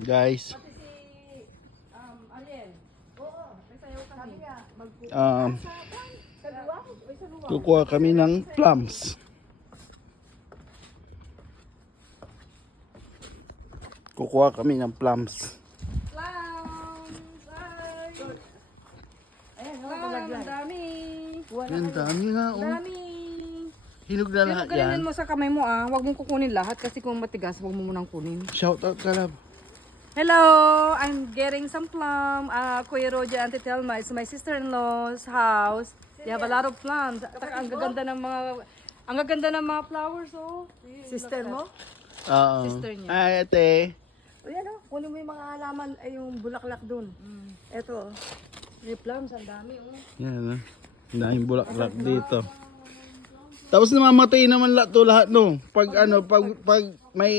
Guys. Pati si Ariel. Oo, nagsayaw kami. Kukuha kami ng plums. Kukuha kami ng plums. Plums! Ay! Ayan, ang dami. Ang dami nga, oh. Dami. Hinog na lahat yan. Ganun mo sa kamay mo, ah. Huwag mong kukunin lahat kasi kung matigas, huwag mo munang kunin. Shout out ka, love. Hello! I'm getting some plum. Kuya Roger, Auntie Telma, it's my sister-in-law's house. They have a lot of plums. Ang gaganda ng mga flowers, oh. Sister mo? Oo. Sister niya. Ay, ate. O yan o, kunin mo yung mga halaman, ay yung bulaklak dun. Eto. May plums, ang dami, oh. Yan, oh. Daming bulaklak dito. Tapos namamatay naman lahat, no? Pag pag may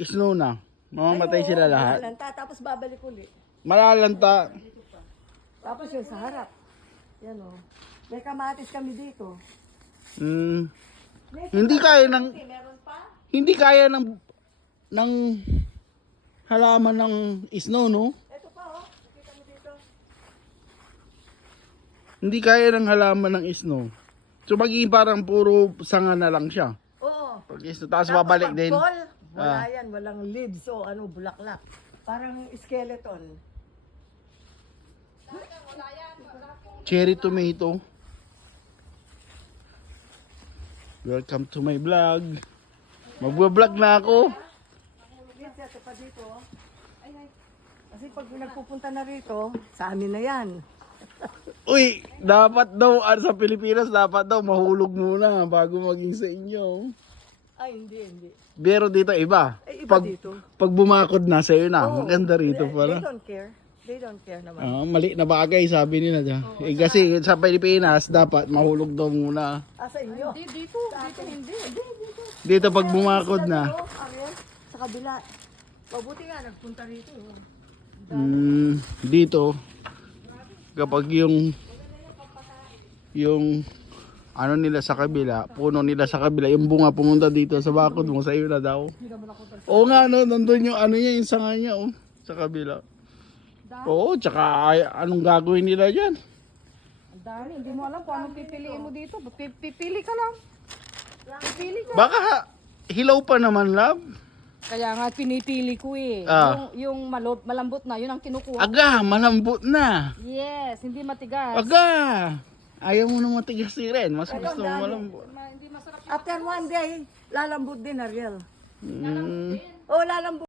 snow na, mamamatay sila lahat. Malalanta, tapos babalik uli. Malalanta. Tapos yung sa harap. Yan o. May kamatis kami dito. Hindi kaya ng Meron pa? hindi kaya ng halaman ng snow, no? Eto pa o. Kita mo dito. Hindi kaya ng halaman ng snow. So magiging parang puro sanga na lang siya. Oo. Pag snow, tapos babalik pag din. fall, wala yan. Walang leaves o ano, bulaklak. Parang skeleton. Cherry tomato. Welcome to my vlog. Magbablog na ako. Dito, eto pa dito. Ay. Kasi pag nagpupunta na rito, sa amin na yan. Uy, dapat daw sa Pilipinas dapat daw mahulog muna bago maging sa inyo. Ay, hindi. Pero dito iba. Eh, iba dito. Pag bumakod na sa'yo na, Oo. maganda rito They pala. don't care. They don't care naman. Mali na bagay sabi nila dyan. Kasi sa Pilipinas dapat mahulog daw muna. Sa inyo. Dito hindi. Dito pag bumakod na. Ariel, sa kabila. Mabuti nga, nagpunta rito. Dito kapag yung ano nila sa kabila, puno nila sa kabila, yung bunga pumunta dito sa bakod mo, sa iyo na daw. Oo nga, no, nandun yung ano niya, yung sanga niya, oh, sa kabila. Oo, tsaka anong gagawin nila dyan? Ang dami. Hindi mo alam kung anong pipiliin mo dito. Pipili ka lang. Pipili ka. Baka hilaw pa naman, love. Kaya nga pinipili ko eh. Ah. Yung malambot na, yun ang kinukuha. Aga, malambot na. Yes, hindi matigas. Aga, ayaw mo na matigas rin. Mas gusto mo malambot. Hindi masarap. After one day, lalambot din, Ariel. Mm. Oh, lalambot.